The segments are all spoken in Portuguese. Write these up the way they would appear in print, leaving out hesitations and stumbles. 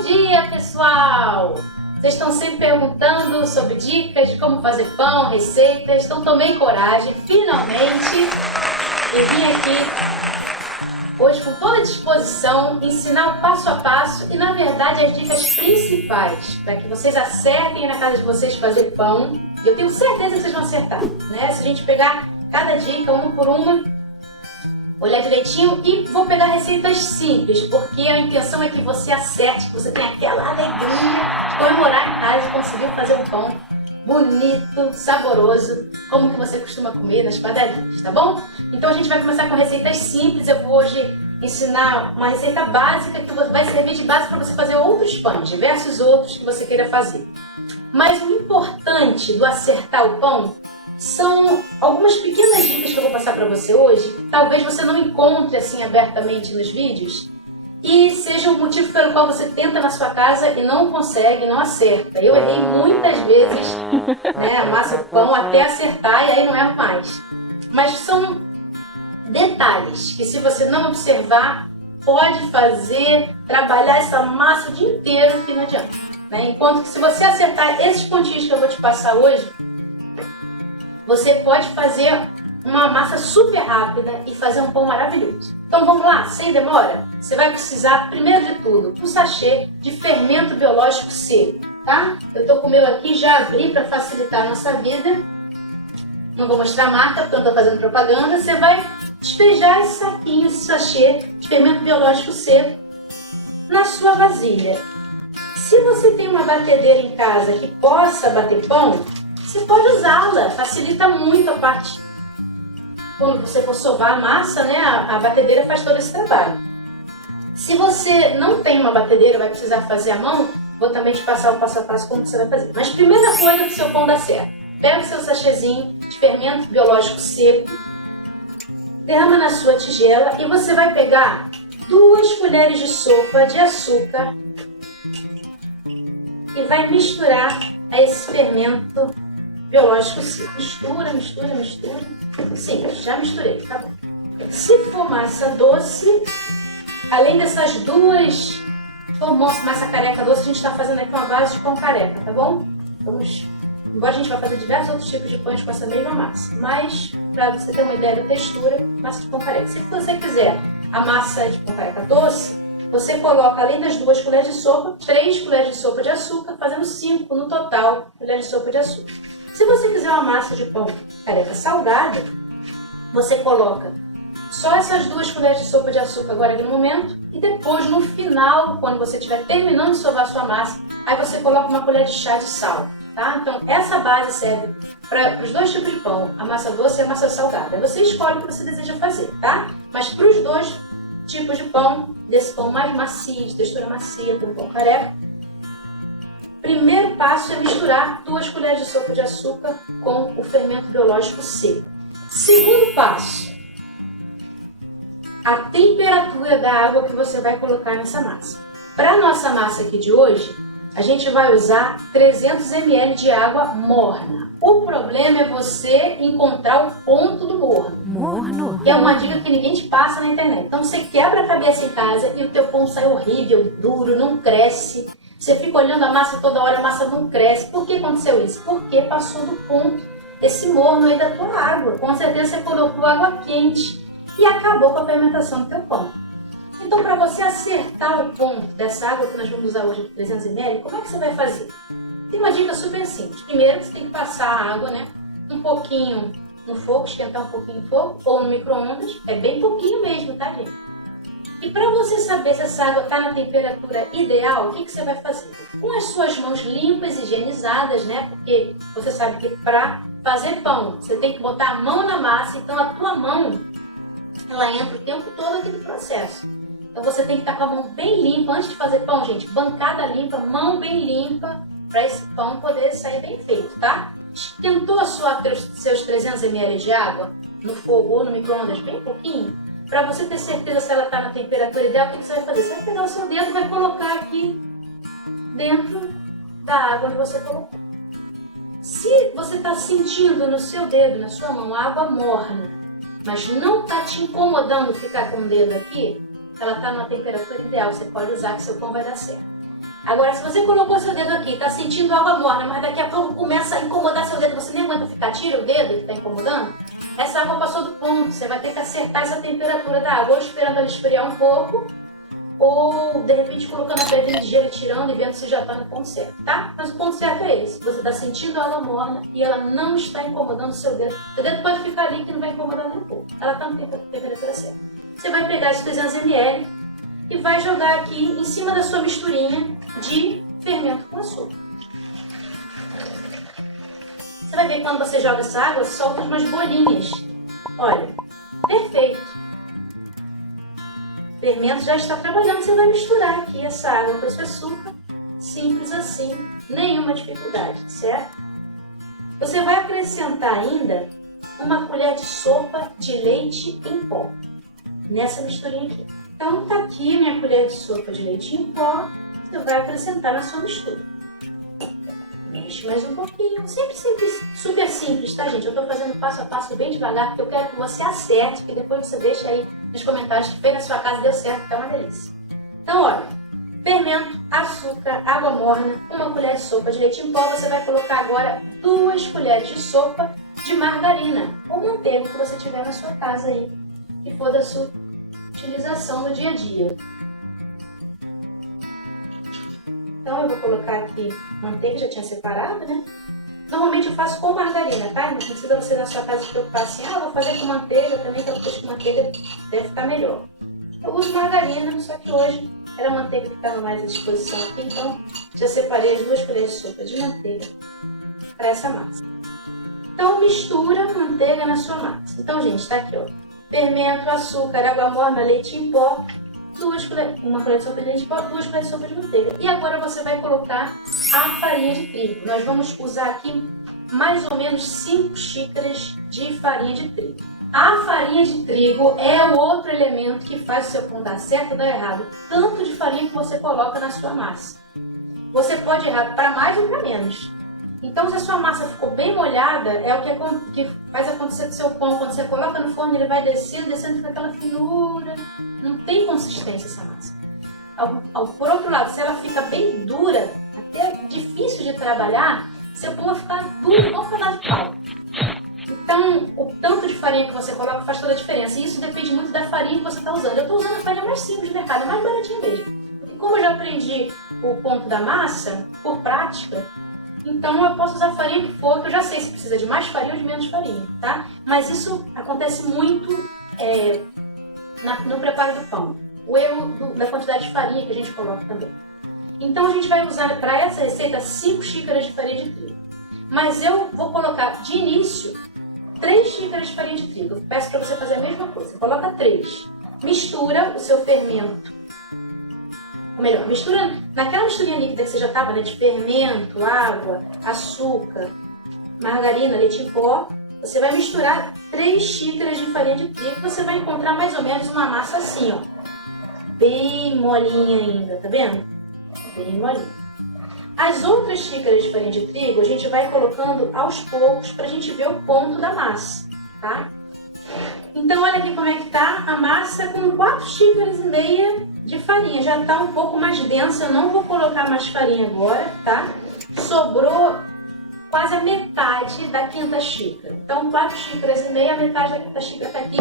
Bom dia, pessoal! Vocês estão sempre perguntando sobre dicas de como fazer pão, receitas, então tomei coragem, finalmente, e vim aqui hoje com toda a disposição ensinar o passo a passo e, na verdade, as dicas principais para que vocês acertem na casa de vocês fazer pão. Eu tenho certeza que vocês vão acertar, né? Se a gente pegar cada dica uma por uma, olhar direitinho, e vou pegar receitas simples, porque a intenção é que você acerte, que você tenha aquela alegria de comemorar em casa e conseguir fazer um pão bonito, saboroso, como que você costuma comer nas padarias, tá bom? Então a gente vai começar com receitas simples. Eu vou hoje ensinar uma receita básica que vai servir de base para você fazer outros pães, diversos outros que você queira fazer. Mas o importante do acertar o pão são algumas pequenas dicas que eu vou passar para você hoje, que talvez você não encontre assim abertamente nos vídeos e seja o motivo pelo qual você tenta na sua casa e não consegue, não acerta. Eu errei muitas vezes, né, amassa o pão até acertar e aí não erro mais. Mas são detalhes que, se você não observar, pode trabalhar essa massa o dia inteiro que não adianta, né? Enquanto que, se você acertar esses pontinhos que eu vou te passar hoje, você pode fazer uma massa super rápida e fazer um pão maravilhoso. Então vamos lá, sem demora? Você vai precisar, primeiro de tudo, um sachê de fermento biológico seco, tá? Eu tô com o meu aqui, já abri para facilitar a nossa vida. Não vou mostrar a marca porque eu não tô fazendo propaganda. Você vai despejar esse saquinho, esse sachê de fermento biológico seco na sua vasilha. Se você tem uma batedeira em casa que possa bater pão, você pode usá-la, facilita muito a parte. Quando você for sovar a massa, né, a batedeira faz todo esse trabalho. Se você não tem uma batedeira, vai precisar fazer à mão, vou também te passar o passo a passo como você vai fazer. Mas primeira coisa para o seu pão dar certo: pega o seu sachêzinho de fermento biológico seco, derrama na sua tigela e você vai pegar 2 colheres de sopa de açúcar e vai misturar esse fermento biológico seco. Mistura, mistura, mistura. Sim, já misturei, tá bom. Se for massa doce, além dessas 2, for massa careca doce, a gente está fazendo aqui uma base de pão careca, tá bom? Embora a gente vai fazer diversos outros tipos de pães com essa mesma massa, mas para você ter uma ideia da textura, massa de pão careca. Se você quiser a massa de pão careca doce, você coloca, além das 2 colheres de sopa, 3 colheres de sopa de açúcar, fazendo 5 no total colheres de sopa de açúcar. Se você quiser uma massa de pão careca salgada, você coloca só essas 2 colheres de sopa de açúcar agora aqui no momento, e depois, no final, quando você estiver terminando de sovar a sua massa, aí você coloca uma colher de chá de sal, tá? Então essa base serve para os 2 tipos de pão, a massa doce e a massa salgada. Você escolhe o que você deseja fazer, tá? Mas para os 2 tipos de pão, desse pão mais macio, de textura macia, com pão careca, primeiro passo é misturar 2 colheres de sopa de açúcar com o fermento biológico seco. Segundo passo, a temperatura da água que você vai colocar nessa massa. Para a nossa massa aqui de hoje, a gente vai usar 300 ml de água morna. O problema é você encontrar o ponto do morno. Morno? Que é uma dica que ninguém te passa na internet. Então você quebra a cabeça em casa e o teu pão sai horrível, duro, não cresce. Você fica olhando a massa toda hora, a massa não cresce. Por que aconteceu isso? Porque passou do ponto esse morno aí da tua água. Com certeza você colocou água quente e acabou com a fermentação do teu pão. Então, para você acertar o ponto dessa água que nós vamos usar hoje de 300 ml, como é que você vai fazer? Tem uma dica super simples. Primeiro, você tem que passar a água, né, um pouquinho no fogo, esquentar um pouquinho o fogo, ou no micro-ondas. É bem pouquinho mesmo, tá, gente? E para você saber se essa água está na temperatura ideal, o que você vai fazer? Com as suas mãos limpas, higienizadas, né? Porque você sabe que para fazer pão, você tem que botar a mão na massa, então a tua mão, ela entra o tempo todo aqui do processo. Então você tem que estar com a mão bem limpa. Antes de fazer pão, gente, bancada limpa, mão bem limpa, para esse pão poder sair bem feito, tá? Esquentou seus 300 ml de água no fogo ou no micro-ondas bem pouquinho? Para você ter certeza se ela está na temperatura ideal, o que você vai fazer? Você vai pegar o seu dedo e vai colocar aqui dentro da água onde você colocou. Se você está sentindo no seu dedo, na sua mão, água morna, mas não está te incomodando ficar com o dedo aqui, ela está numa temperatura ideal, você pode usar que seu pão vai dar certo. Agora, se você colocou seu dedo aqui, tá sentindo água morna, mas daqui a pouco começa a incomodar seu dedo, você nem aguenta ficar, tira o dedo que tá incomodando, essa água passou do ponto, você vai ter que acertar essa temperatura da água, ou esperando ela esfriar um pouco, ou de repente colocando a pedrinha de gelo e tirando e vendo se já tá no ponto certo, tá? Mas o ponto certo é esse, você tá sentindo a água morna e ela não está incomodando o seu dedo. Seu dedo pode ficar ali que não vai incomodar nem um pouco, ela tá na temperatura certa. Você vai pegar esses 300 ml e vai jogar aqui em cima da sua misturinha de fermento com açúcar. Você vai ver que quando você joga essa água, solta umas bolinhas. Olha, perfeito. O fermento já está trabalhando, você vai misturar aqui essa água com esse açúcar, simples assim, nenhuma dificuldade, certo? Você vai acrescentar ainda uma colher de sopa de leite em pó, nessa misturinha aqui. Então tá aqui minha colher de sopa de leite em pó, você vai acrescentar na sua mistura. Mexe mais um pouquinho, sempre super simples, tá gente? Eu tô fazendo passo a passo bem devagar, porque eu quero que você acerte, que depois você deixa aí nos comentários que fez na sua casa, deu certo, que é uma delícia. Então olha, fermento, açúcar, água morna, uma colher de sopa de leite em pó, você vai colocar agora 2 colheres de sopa de margarina, ou manteiga que você tiver na sua casa aí, que for da sua utilização no dia a dia. Então eu vou colocar aqui manteiga, já tinha separado, né? Normalmente eu faço com margarina, tá? Não precisa você na sua casa se preocupar assim, vou fazer com manteiga também, que eu acho que manteiga deve ficar melhor. Eu uso margarina, só que hoje era manteiga que estava mais à disposição aqui, então já separei as 2 colheres de sopa de manteiga para essa massa. Então mistura a manteiga na sua massa. Então gente, tá aqui ó, fermento, açúcar, água morna, leite em pó, uma colher de sopa de leite em pó, 2 colheres de sopa de manteiga. E agora você vai colocar a farinha de trigo. Nós vamos usar aqui mais ou menos 5 xícaras de farinha de trigo. A farinha de trigo é o outro elemento que faz o seu pão dar certo ou dar errado. Tanto de farinha que você coloca na sua massa. Você pode errar para mais ou para menos. Então, se a sua massa ficou bem molhada, é o que faz acontecer com o seu pão. Quando você coloca no forno, ele vai descendo, fica aquela finura. Não tem consistência essa massa. Por outro lado, se ela fica bem dura, até difícil de trabalhar, seu pão vai ficar duro igual um pedaço de pau. Então, o tanto de farinha que você coloca faz toda a diferença. E isso depende muito da farinha que você está usando. Eu estou usando a farinha mais simples do mercado, a mais baratinha mesmo. Porque como eu já aprendi o ponto da massa, por prática, então eu posso usar a farinha que for, que eu já sei se precisa de mais farinha ou de menos farinha, tá? Mas isso acontece muito no preparo do pão. O erro da quantidade de farinha que a gente coloca também. Então a gente vai usar para essa receita 5 xícaras de farinha de trigo. Mas eu vou colocar de início 3 xícaras de farinha de trigo. Eu peço para você fazer a mesma coisa. Coloca 3. Mistura o seu fermento. Ou melhor, mistura naquela misturinha líquida que você já estava, né? De fermento, água, açúcar, margarina, leite em pó. Você vai misturar 3 xícaras de farinha de trigo. Você vai encontrar mais ou menos uma massa assim, ó. Bem molinha ainda, tá vendo? Bem molinha. As outras xícaras de farinha de trigo a gente vai colocando aos poucos para a gente ver o ponto da massa, tá? Então olha aqui como é que tá a massa com 4 xícaras e meia de farinha. Já tá um pouco mais densa, eu não vou colocar mais farinha agora, tá? Sobrou quase a metade da 5ª xícara. Então 4 xícaras e meia, a metade da 5ª xícara tá aqui.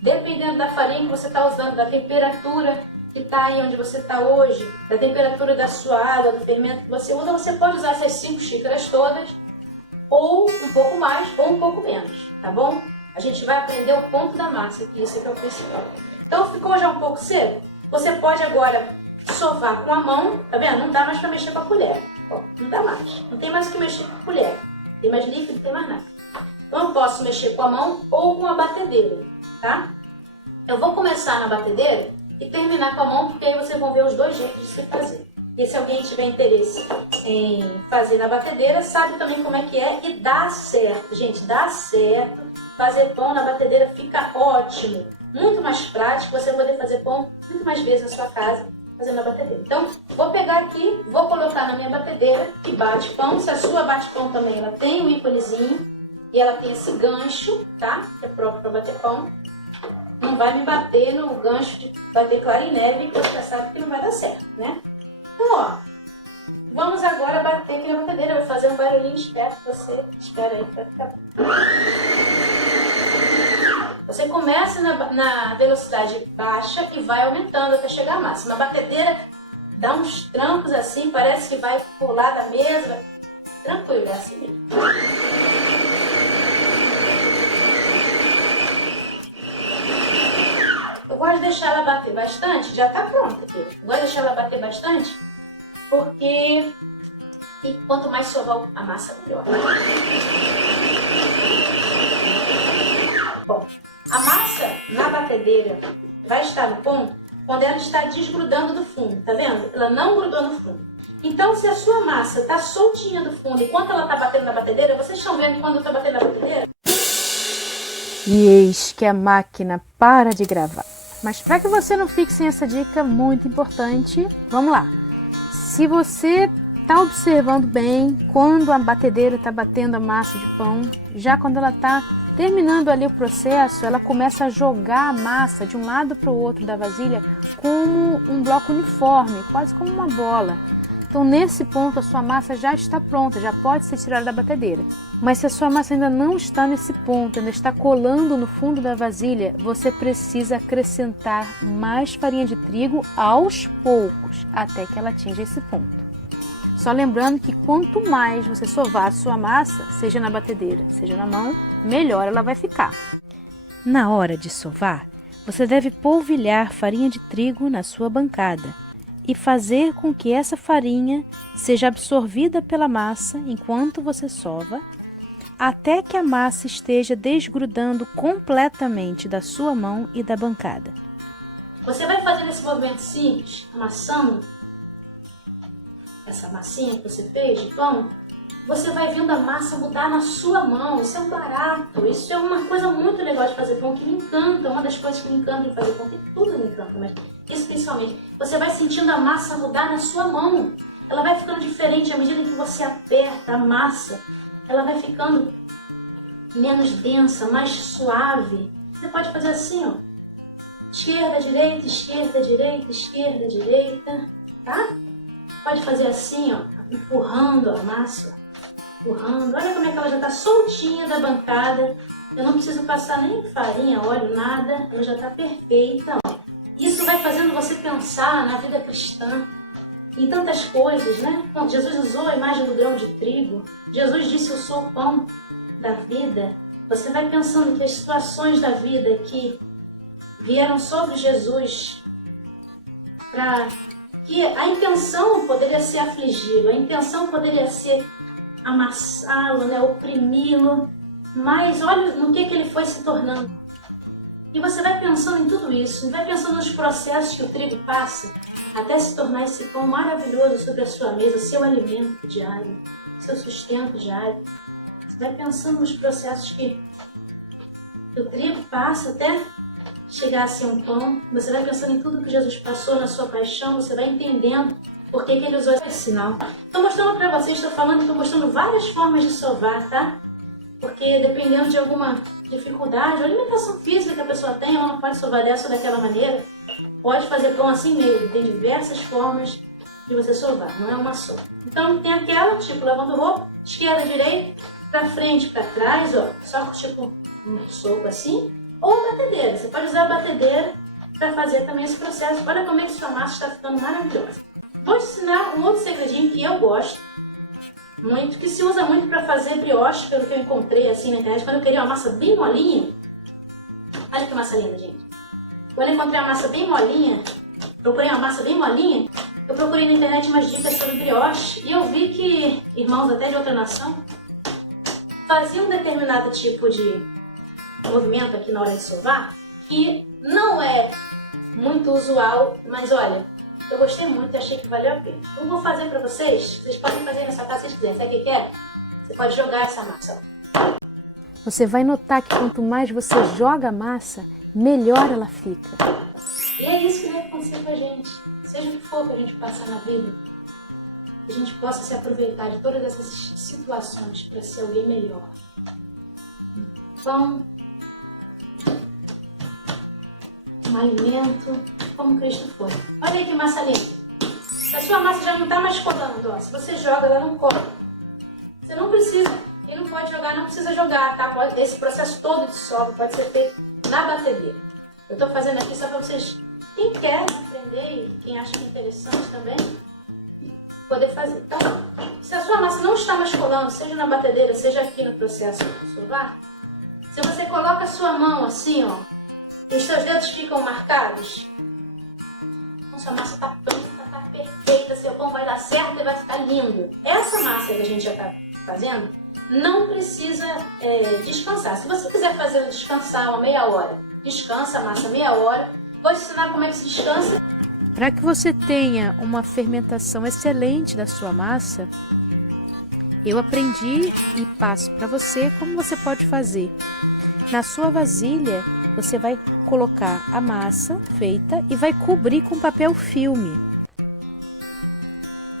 Dependendo da farinha que você tá usando, da temperatura que está aí onde você está hoje, da temperatura da sua água, do fermento que você usa, você pode usar essas 5 xícaras todas, ou um pouco mais, ou um pouco menos, tá bom? A gente vai aprender o ponto da massa, que esse aqui é o principal. Então ficou já um pouco seco? Você pode agora sovar com a mão, tá vendo? Não dá mais para mexer com a colher, ó, não dá mais, não tem mais o que mexer com a colher, tem mais líquido, não tem mais nada. Então eu posso mexer com a mão ou com a batedeira, tá? Eu vou começar na batedeira e terminar com a mão, porque aí vocês vão ver os 2 jeitos de se fazer. E se alguém tiver interesse em fazer na batedeira, sabe também como é que é e dá certo. Gente, dá certo. Fazer pão na batedeira fica ótimo. Muito mais prático, você vai poder fazer pão muito mais vezes na sua casa fazendo na batedeira. Então, vou pegar aqui, vou colocar na minha batedeira que bate pão. Se a sua bate pão também, ela tem um íconezinho e ela tem esse gancho, tá? Que é próprio para bater pão. Não vai me bater no gancho de bater clara em neve, porque você já sabe que não vai dar certo, né? Então, ó, Vamos agora bater aqui na batedeira. Vai fazer um barulhinho esperto. Você espera aí pra ficar. Você começa na velocidade baixa e vai aumentando até chegar à máxima. A batedeira dá uns trancos assim, parece que vai pular da mesa. Tranquilo, é assim mesmo. Eu gosto de deixar ela bater bastante, já tá pronta aqui. Eu gosto de deixar ela bater bastante, porque quanto mais sovar a massa, melhor. Bom, a massa na batedeira vai estar no ponto quando ela está desgrudando do fundo, tá vendo? Ela não grudou no fundo. Então, se a sua massa está soltinha do fundo enquanto ela está batendo na batedeira, vocês estão vendo quando eu estou batendo na batedeira? E eis que a máquina para de gravar. Mas para que você não fique sem essa dica muito importante, vamos lá. Se você está observando bem quando a batedeira está batendo a massa de pão, já quando ela está terminando ali o processo, ela começa a jogar a massa de um lado para o outro da vasilha como um bloco uniforme, quase como uma bola. Então, nesse ponto, a sua massa já está pronta, já pode ser tirada da batedeira. Mas se a sua massa ainda não está nesse ponto, ainda está colando no fundo da vasilha, você precisa acrescentar mais farinha de trigo aos poucos, até que ela atinja esse ponto. Só lembrando que quanto mais você sovar a sua massa, seja na batedeira, seja na mão, melhor ela vai ficar. Na hora de sovar, você deve polvilhar farinha de trigo na sua bancada e fazer com que essa farinha seja absorvida pela massa enquanto você sova, até que a massa esteja desgrudando completamente da sua mão e da bancada. Você vai fazendo esse movimento simples, amassando essa massinha que você fez de pão, você vai vendo a massa mudar na sua mão. Isso é um barato, isso é uma coisa muito legal de fazer pão, que me encanta, uma das coisas que me encanta em fazer pão, que tudo me encanta, mas isso principalmente. Você vai sentindo a massa mudar na sua mão. Ela vai ficando diferente à medida que você aperta a massa. Ela vai ficando menos densa, mais suave. Você pode fazer assim, ó. Esquerda, direita, esquerda, direita, esquerda, direita, tá? Pode fazer assim, ó, empurrando a massa. Empurrando. Olha como é que ela já está soltinha da bancada. Eu não preciso passar nem farinha, óleo, nada. Ela já está perfeita, ó. Isso vai fazendo você pensar na vida cristã, em tantas coisas, né? Bom, Jesus usou a imagem do grão de trigo. Jesus disse, eu sou o pão da vida. Você vai pensando que as situações da vida que vieram sobre Jesus, para que a intenção poderia ser afligi-lo, a intenção poderia ser amassá-lo, né? Oprimi-lo, mas olha no que ele foi se tornando. E você vai pensando em tudo isso, vai pensando nos processos que o trigo passa até se tornar esse pão maravilhoso sobre a sua mesa, seu alimento diário, seu sustento diário. Você vai pensando nos processos que o trigo passa até chegar a ser um pão. Você vai pensando em tudo que Jesus passou na sua paixão, você vai entendendo por que ele usou esse sinal. Estou mostrando para vocês, estou mostrando várias formas de sovar, tá? Porque dependendo de alguma dificuldade ou alimentação física que a pessoa tem, ela não pode sovar dessa ou daquela maneira. Pode fazer pão assim mesmo, tem diversas formas de você sovar, não é uma só. Então tem aquela, tipo lavando roupa, esquerda, direita, pra frente, pra trás, ó, só com tipo um soco assim, ou a batedeira. Você pode usar a batedeira para fazer também esse processo. Olha como é que sua massa está ficando maravilhosa. Vou te ensinar um outro segredinho que eu gosto muito, que se usa muito para fazer brioche, pelo que eu encontrei assim na internet, quando eu queria uma massa bem molinha. Olha que massa linda, gente. Quando eu encontrei uma massa bem molinha, eu procurei na internet umas dicas sobre brioche e eu vi que irmãos até de outra nação faziam um determinado tipo de movimento aqui na hora de sovar, que não é muito usual, mas olha, eu gostei muito e achei que valeu a pena. Eu vou fazer para vocês podem fazer nessa casa se vocês quiserem. Sabe o que é? Você pode jogar essa massa. Você vai notar que quanto mais você joga a massa, melhor ela fica. E é isso que vai acontecer com a gente. Seja o que for que a gente passar na vida, que a gente possa se aproveitar de todas essas situações para ser alguém melhor. Pão, um alimento, como Cristo foi. Olha aí que massa linda. A sua massa já não está mais colando, ó. Se você joga, ela não cola. Você não precisa, quem não pode jogar, não precisa jogar, tá? Esse processo todo de soba pode ser feito na batedeira. Eu estou fazendo aqui só para vocês, quem quer aprender e quem acha interessante também, poder fazer. Então, se a sua massa não está mais colando, seja na batedeira, seja aqui no processo de sovar, se você coloca a sua mão assim, ó, e os seus dedos ficam marcados, então sua massa está pronta, está perfeita, seu pão vai dar certo e vai ficar lindo. Essa massa que a gente já está fazendo, não precisa descansar. Se você quiser fazer descansar uma meia hora, descansa a massa meia hora. Vou te ensinar como é que se descansa. Para que você tenha uma fermentação excelente da sua massa, eu aprendi e passo para você como você pode fazer. Na sua vasilha, você vai colocar a massa feita e vai cobrir com papel filme.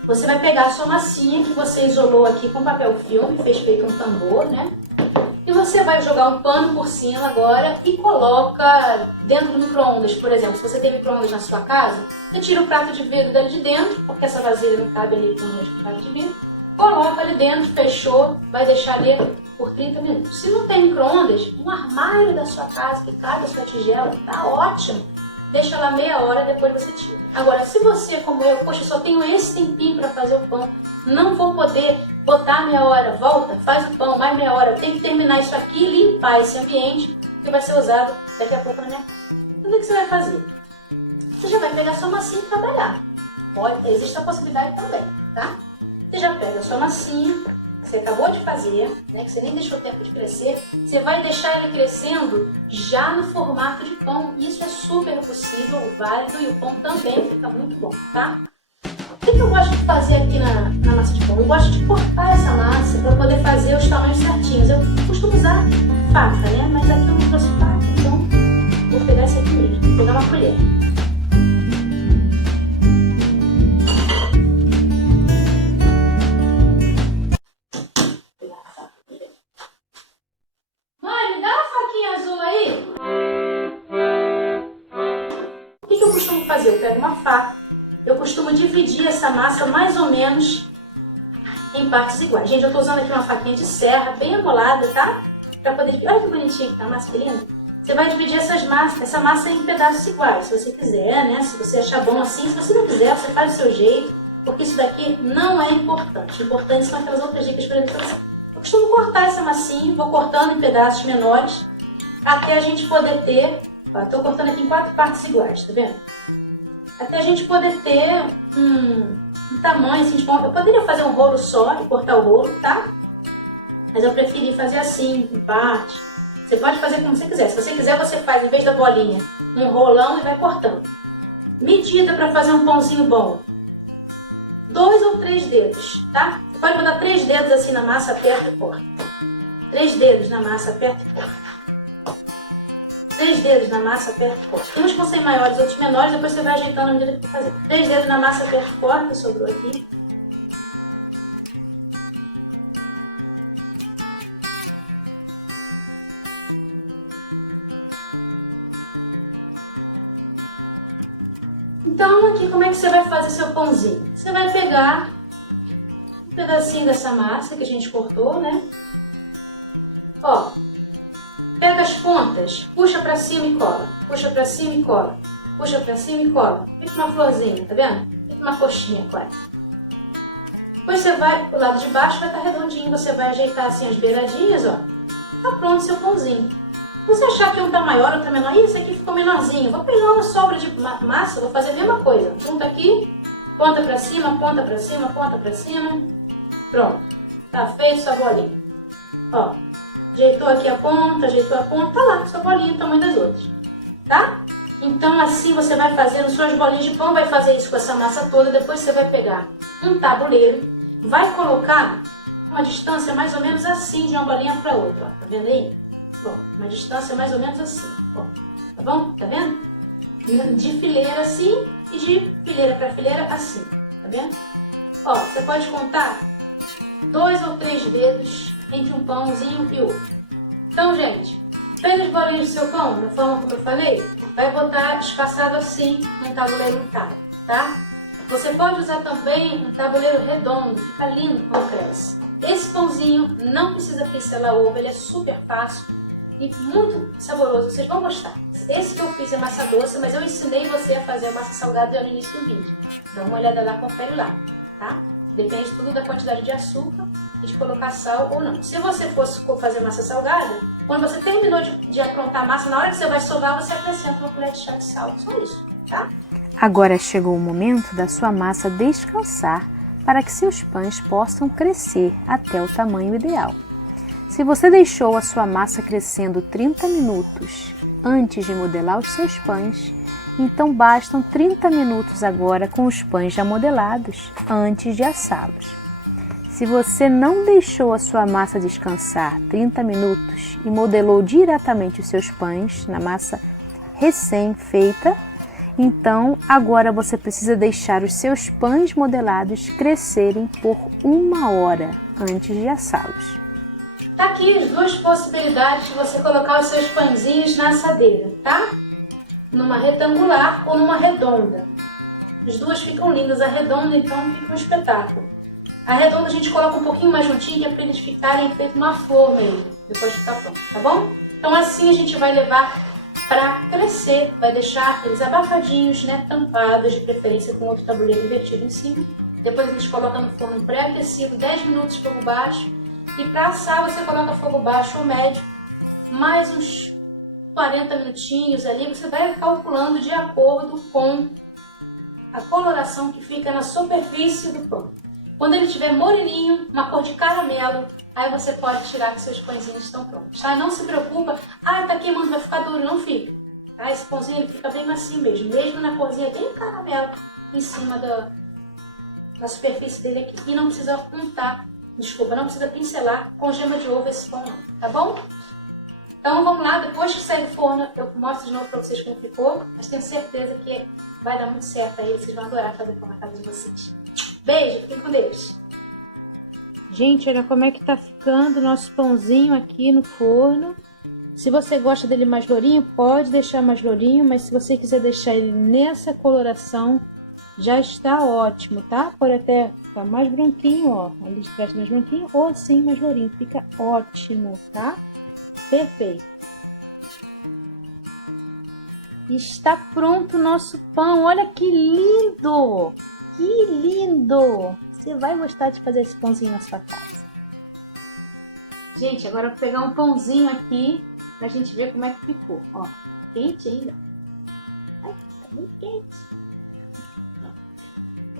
Você vai pegar a sua massinha que você isolou aqui com papel filme, fez feito um tambor, né? E você vai jogar um pano por cima agora e coloca dentro do micro-ondas, por exemplo. Se você tem micro-ondas na sua casa, você tira o prato de vidro dali de dentro, porque essa vasilha não cabe ali com o prato de vidro. Coloca ali dentro, fechou, vai deixar ali por 30 minutos. Se não tem micro-ondas, um armário da sua casa que cabe a sua tigela, tá ótimo. Deixa lá meia hora, depois você tira. Agora, se você, como eu, poxa, só tenho esse tempinho para fazer o pão, não vou poder botar meia hora, volta, faz o pão, mais meia hora, eu tenho que terminar isso aqui e limpar esse ambiente que vai ser usado daqui a pouco na minha casa. Então, o que você vai fazer? Você já vai pegar a sua massinha e trabalhar. Existe a possibilidade também, tá? Você já pega a sua massinha, que você acabou de fazer, né, que você nem deixou tempo de crescer, você vai deixar ele crescendo já no formato de pão. Isso é super possível, válido, e o pão também fica muito bom, tá? O que eu gosto de fazer aqui na massa de pão? Eu gosto de cortar essa massa para poder fazer os tamanhos certinhos. Eu costumo usar faca, né? Mas aqui eu não trouxe faca, então vou pegar essa aqui mesmo, vou pegar uma colher. Mãe, me dá uma faquinha azul aí. O que eu costumo fazer? Eu pego uma faca. Eu costumo dividir essa massa mais ou menos em partes iguais. Gente, eu estou usando aqui uma faquinha de serra, bem amolada, tá? Para poder... Olha que bonitinho que tá a massa, que linda. Você vai dividir essa massa em pedaços iguais, se você quiser, né? Se você achar bom assim. Se você não quiser, você faz do seu jeito, porque isso daqui não é importante. O importante são aquelas outras dicas para você. Eu costumo cortar essa massinha, vou cortando em pedaços menores, até a gente poder ter... Estou cortando aqui em 4 partes iguais, tá vendo? Até a gente poder ter um tamanho assim de pão. Eu poderia fazer um rolo só e cortar o rolo, tá? Mas eu preferi fazer assim, em parte. Você pode fazer como você quiser. Se você quiser, você faz, em vez da bolinha, um rolão e vai cortando. Medida para fazer um pãozinho bom. 2 ou 3 dedos, tá? Você pode botar 3 dedos assim na massa, aperta e corta. 3 dedos na massa, aperta e corta. 3 dedos na massa, aperta e corta. Tem uns que vão ser maiores, outros menores, depois você vai ajeitando à medida que for fazer. 3 dedos na massa, aperta e corta, sobrou aqui. Então, aqui como é que você vai fazer seu pãozinho? Você vai pegar um pedacinho dessa massa que a gente cortou, né? Ó. Pega as pontas, puxa pra cima e cola, puxa pra cima e cola, puxa pra cima e cola. Fica uma florzinha, tá vendo? Fica uma coxinha quase. Depois você vai pro lado de baixo, vai estar redondinho, você vai ajeitar assim as beiradinhas, ó. Tá pronto seu pãozinho. Se você achar que um tá maior, outro tá menor, esse aqui ficou menorzinho, vou pegar uma sobra de massa, vou fazer a mesma coisa. Junta aqui, ponta pra cima, ponta pra cima, ponta pra cima. Pronto, tá feito sua bolinha. Ó. Ajeitou aqui a ponta, tá lá, sua bolinha do tamanho das outras, tá? Então assim você vai fazendo suas bolinhas de pão, vai fazer isso com essa massa toda, depois você vai pegar um tabuleiro, vai colocar uma distância mais ou menos assim de uma bolinha para outra, ó, tá vendo aí? Bom, uma distância mais ou menos assim, ó, tá bom? Tá vendo? De fileira assim e de fileira para fileira assim, tá vendo? Ó, você pode contar 2 ou 3 dedos entre um pãozinho e outro. Então, gente, fez as bolinhas do seu pão, da forma como eu falei, vai botar espaçado assim no tabuleiro untável, tá? Você pode usar também um tabuleiro redondo, fica lindo quando cresce. Esse pãozinho não precisa pincelar ovo, ele é super fácil e muito saboroso, vocês vão gostar. Esse que eu fiz é massa doce, mas eu ensinei você a fazer a massa salgada já no início do vídeo. Dá uma olhada lá, confere lá, tá? Depende tudo da quantidade de açúcar e de colocar sal ou não. Se você fosse fazer massa salgada, quando você terminou de aprontar a massa, na hora que você vai sovar, você acrescenta uma colher de chá de sal. Só isso, tá? Agora chegou o momento da sua massa descansar para que seus pães possam crescer até o tamanho ideal. Se você deixou a sua massa crescendo 30 minutos antes de modelar os seus pães, então bastam 30 minutos agora com os pães já modelados antes de assá-los. Se você não deixou a sua massa descansar 30 minutos e modelou diretamente os seus pães na massa recém-feita, então agora você precisa deixar os seus pães modelados crescerem por 1 hora antes de assá-los. Tá aqui as duas possibilidades de você colocar os seus pãezinhos na assadeira, tá? Numa retangular ou numa redonda. As duas ficam lindas, a redonda então fica um espetáculo. A redonda a gente coloca um pouquinho mais juntinho, que é para eles ficarem feito uma flor mesmo, depois de ficar pronto, tá bom? Então assim a gente vai levar para crescer, vai deixar eles abafadinhos, né, tampados, de preferência com outro tabuleiro invertido em cima. Depois a gente coloca no forno pré-aquecido, 10 minutos de fogo baixo. E para assar você coloca fogo baixo ou médio, mais uns 40 minutinhos ali, você vai calculando de acordo com a coloração que fica na superfície do pão. Quando ele estiver moreninho, uma cor de caramelo, aí você pode tirar que seus pãezinhos estão prontos, tá? Não se preocupa, tá queimando, vai ficar duro, não fica, tá? Esse pãozinho ele fica bem macio mesmo na corzinha bem caramelo em cima da superfície dele aqui. E não precisa untar, não precisa pincelar com gema de ovo esse pão não, tá bom? Então vamos lá, depois que sair do forno eu mostro de novo para vocês como ficou, mas tenho certeza que vai dar muito certo aí, vocês vão adorar fazer pão na casa de vocês. Beijo, fiquem com Deus! Gente, olha como é que tá ficando o nosso pãozinho aqui no forno. Se você gosta dele mais lourinho, pode deixar mais lourinho, mas se você quiser deixar ele nessa coloração, já está ótimo, tá? Pode até ficar mais branquinho, ó, ali de trás mais branquinho, ou assim mais lourinho, fica ótimo, tá? Perfeito. Está pronto o nosso pão, olha que lindo! Que lindo! Você vai gostar de fazer esse pãozinho na sua casa. Gente, agora eu vou pegar um pãozinho aqui pra gente ver como é que ficou. Ó, quente ainda. Ai, tá bem quente.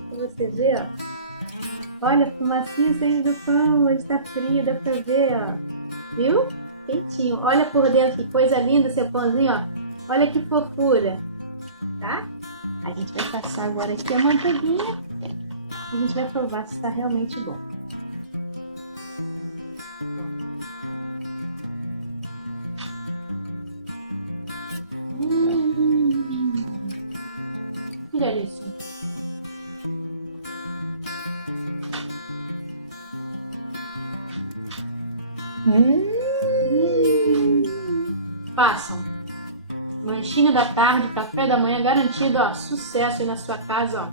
Pra você ver, ó. Olha a fumacinha saindo do pão, ele tá frio, dá pra ver, ó. Viu? Quentinho. Olha por dentro, que coisa linda seu pãozinho, ó. Olha que fofura. Tá? A gente vai passar agora aqui a manteiguinha e a gente vai provar se está realmente bom. Que delícia! Façam! Lanchinho da tarde, café da manhã garantido, ó, sucesso aí na sua casa, ó.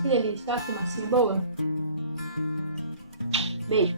Que delícia, olha que massinha boa. Beijo.